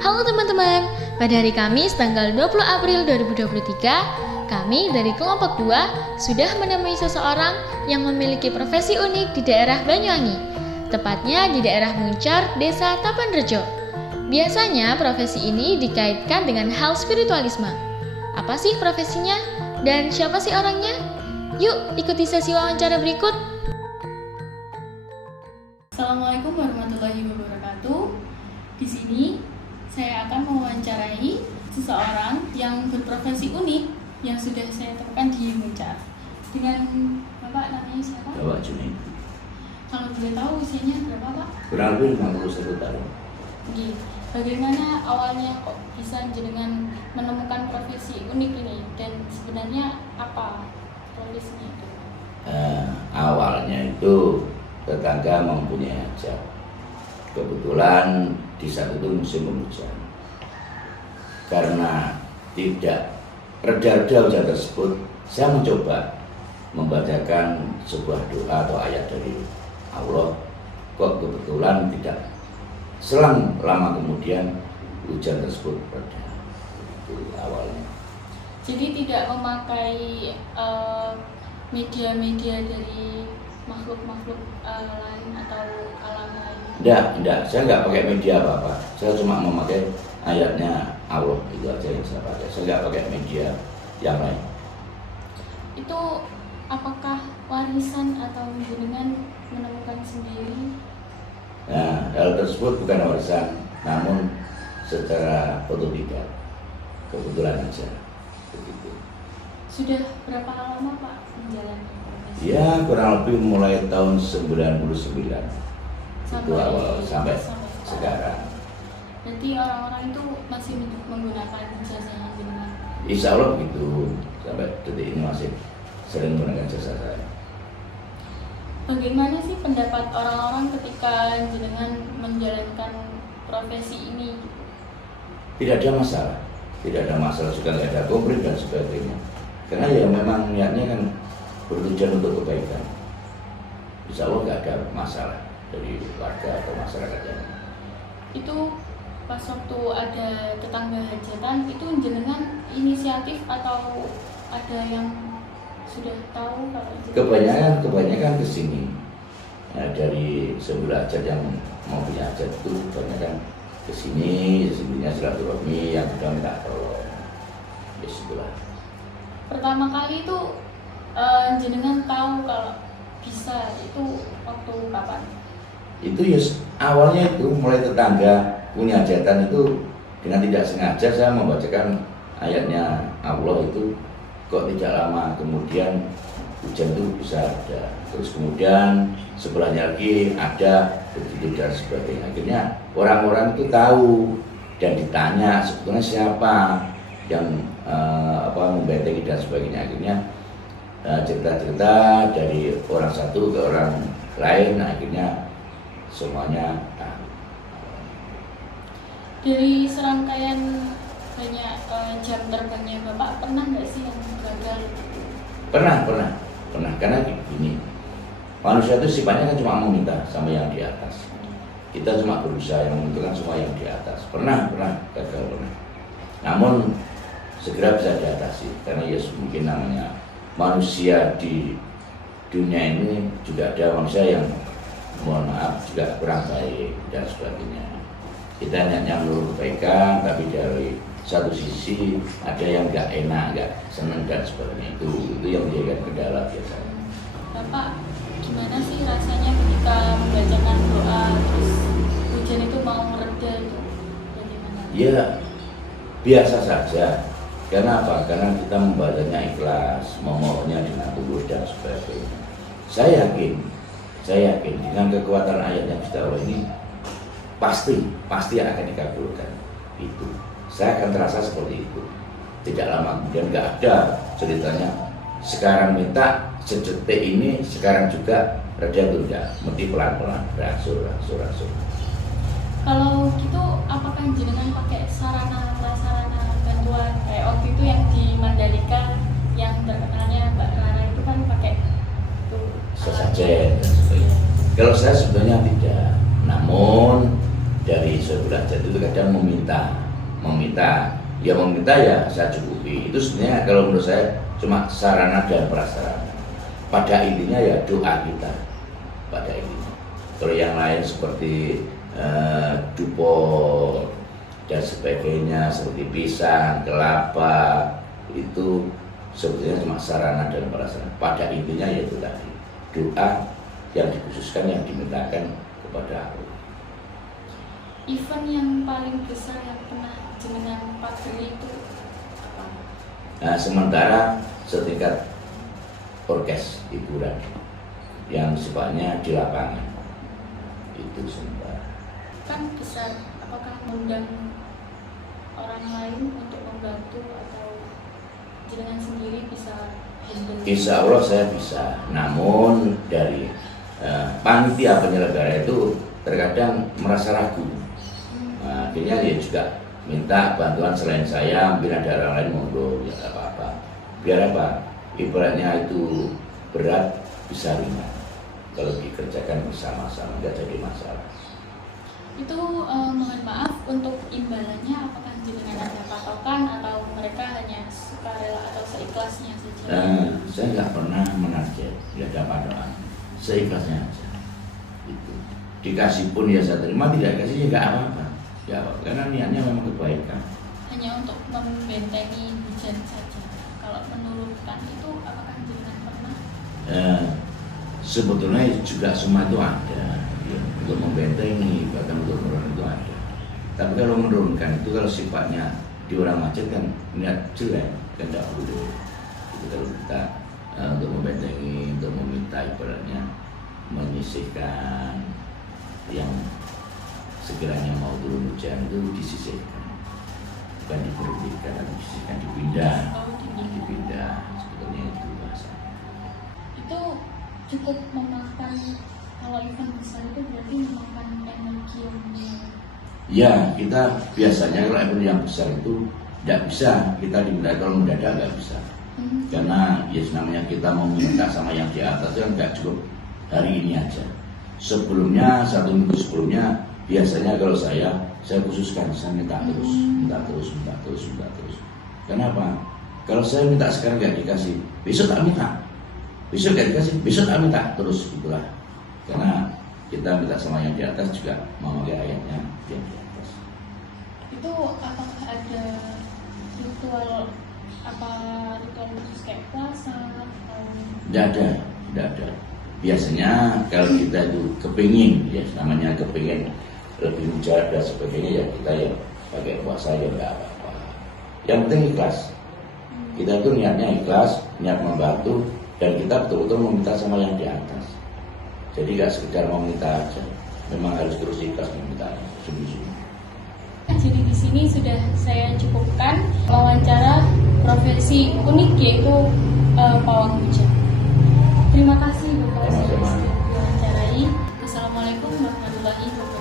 Halo teman-teman, pada hari Kamis tanggal 20 April 2023, kami dari kelompok 2 sudah menemui seseorang yang memiliki profesi unik di daerah Banyuwangi, tepatnya di daerah Muncar, Desa Tapanrejo. Biasanya profesi ini dikaitkan dengan hal spiritualisme. Apa sih profesinya? Dan siapa sih orangnya? Yuk ikuti sesi wawancara berikut. Assalamualaikum warahmatullahi wabarakatuh. Di sini saya akan mewawancarai seseorang yang berprofesi unik yang sudah saya temukan di Muncar. Dengan Bapak namanya siapa? Bapak Junaid. Kalau boleh tahu usianya berapa, Pak? Kurang lebih 51 tahun. Oke. Bagaimana awalnya kok bisa jenengan menemukan profesi unik ini dan sebenarnya apa profesinya itu? Awalnya itu tetangga mempunyai hajat. Kebetulan di saat itu musim penghujan. Karena tidak reda-reda hujan tersebut, saya mencoba membacakan sebuah doa atau ayat dari Allah. Kok kebetulan tidak selang lama kemudian hujan tersebut reda. Itu awalnya. Jadi tidak memakai media-media dari makhluk-makhluk lain atau alam lain? Tidak, saya nggak pakai media apa-apa. Saya cuma memakai ayatnya Allah, itu aja yang saya pakai. Saya nggak pakai media yang lain. Itu apakah warisan atau jenengan menemukan sendiri? Nah, hal tersebut bukan warisan, namun secara otodidak, kebetulan aja. Begitu. Sudah berapa lama Pak menjalani profesi? Ya, kurang lebih mulai tahun 99. Itu awal sampai sekarang. Berarti orang-orang itu masih menggunakan jasanya jenengan? Insya Allah begitu, sampai detik ini masih sering menggunakan jasa saya. Bagaimana sih pendapat orang-orang ketika jenengan menjalankan profesi ini? Tidak ada masalah, sudah nggak ada komplit dan sebagainya. Karena ya memang niatnya kan bertujuan untuk kebaikan. Insya Allah nggak ada masalah dari warga atau masyarakat yang itu. Pas waktu ada tetangga hajatan itu jenengan inisiatif atau ada yang sudah tahu kalau kebanyakan kesini dari sebelah hajat yang mau punya hajat itu kebanyakan kesini sesungguhnya silaturahmi yang sudah minta tolong. Disitulah pertama kali itu jenengan tahu kalau bisa itu waktu kapan? itu ya awalnya itu mulai tetangga punya hajatan itu dengan tidak sengaja saya membacakan ayatnya Allah itu kok tidak lama kemudian hujan itu bisa ada, terus kemudian sebelahnya lagi ada begitu dan sebagainya. Akhirnya orang-orang itu tahu dan ditanya sebetulnya siapa yang membentengi dan sebagainya. Akhirnya cerita-cerita dari orang satu ke orang lain, akhirnya semuanya tahu. Dari serangkaian banyak jam terbangnya Bapak, pernah nggak sih yang gagal? Pernah, karena gini, manusia itu sifatnya kan cuma meminta sama yang di atas. Kita cuma berusaha yang menentukan semua yang di atas. Pernah gagal. Namun segera bisa diatasi karena ya mungkin namanya manusia di dunia ini juga ada manusia yang mohon maaf juga kurang baik dan sebagainya. Kita hanya melulu kebaikan, tapi dari satu sisi ada yang nggak enak, nggak senang dan sebagainya. Itu yang menjadi kendala biasanya. Bapak, gimana sih rasanya ketika membacakan doa terus hujan itu mau mereda itu? Bagaimana? Ya biasa saja. Karena apa? Karena kita membacanya ikhlas, memohonnya dengan tulus dan sebagainya. Saya yakin dengan kekuatan ayat yang sudah Allah ini pasti akan dikabulkan. Itu saya akan terasa seperti itu. Tidak lama kemudian nggak ada ceritanya sekarang minta sedetik ini, sekarang juga reda tunda, mesti pelan-pelan berangsur. Kalau gitu apakah jenengan pakai sarana prasarana bantuan kayak waktu itu yang di Mandalika yang terkenalnya Mbak Rara itu kan pakai itu sesajen dan sebagainya. Kalau saya sebenarnya tidak, namun dari sebelah hajat itu kadang kadang meminta ya saya cukupi. Itu sebenarnya kalau menurut saya cuma sarana dan prasarana. Pada intinya ya doa kita pada intinya. Kalau yang lain seperti dupo dan sebagainya seperti pisang, kelapa itu sebetulnya cuma sarana dan prasarana. Pada intinya yaitu tadi doa yang dikhususkan yang dimintakan kepada Allah. Event yang paling besar yang pernah jenengan pagari itu apa? Nah, sementara setingkat orkes hiburan yang sifatnya di lapangan itu sementara. Kan besar, apakah mengundang orang lain untuk membantu atau jenengan sendiri bisa handle? Insya Allah saya bisa, namun dari panitia penyelenggara itu terkadang merasa ragu. Nah, akhirnya dia juga minta bantuan selain saya, mungkin ada orang lain monggo, ya nggak apa-apa. Biar apa? Ibaratnya itu berat bisa ringan. Kalau dikerjakan bersama-sama nggak jadi masalah. Itu mohon maaf untuk imbalannya apakah jenengan ada patokan atau mereka hanya sukarela atau seikhlasnya saja? Saya nggak pernah menarget, nggak ada patokan, seikhlasnya aja. Itu dikasih pun ya saya terima, tidak dikasih ya nggak apa-apa. Ya, karena niatnya memang kebaikan. Hanya untuk membentengi hujan saja. Kalau menurunkan itu apakah jenengan pernah? Sebetulnya juga semua itu ada ya, untuk membentengi, bahkan untuk menurunkan itu ada. Tapi kalau menurunkan itu kalau sifatnya di orang macet kan niat jelek kan tidak boleh. Itu kalau kita untuk membentengi, untuk meminta ibaratnya menyisihkan yang sekiranya mau turun hujan itu disisihkan, bukan diberhentikan, tapi disisihkan, dipindah, sebetulnya itu bahasa. Itu cukup memakan, kalau event besar itu berarti memakan energi yang Ya, kita biasanya kalau event yang besar itu tidak bisa kita diminta, kalau mendadak nggak bisa. Karena ya namanya kita mau minta sama yang di atas itu nggak cukup hari ini aja. Sebelumnya, 1 minggu sebelumnya biasanya kalau saya khususkan, saya minta terus. Kenapa? Kalau saya minta sekarang nggak dikasih, besok tak minta. Besok nggak dikasih, besok tak minta terus itulah. Karena kita minta sama yang di atas juga memakai ayatnya yang di atas. Itu apakah ada ritual khusus kayak puasa atau? Tidak ada. Biasanya kalau kita itu kepingin, ya namanya kepingin lebih mujarab dan sebagainya, ya kita ya pakai puasa ya nggak apa-apa. Yang penting ikhlas. Kita itu niatnya ikhlas, niat membantu, dan kita betul-betul meminta sama yang di atas. Jadi nggak sekedar meminta aja, memang harus terus ikhlas meminta sungguh-sungguh. Jadi di sini sudah saya cukupkan wawancara profesi unik yaitu pawang hujan. Terima kasih Bapak sudah diwawancarai. Wassalamualaikum warahmatullahi wabarakatuh.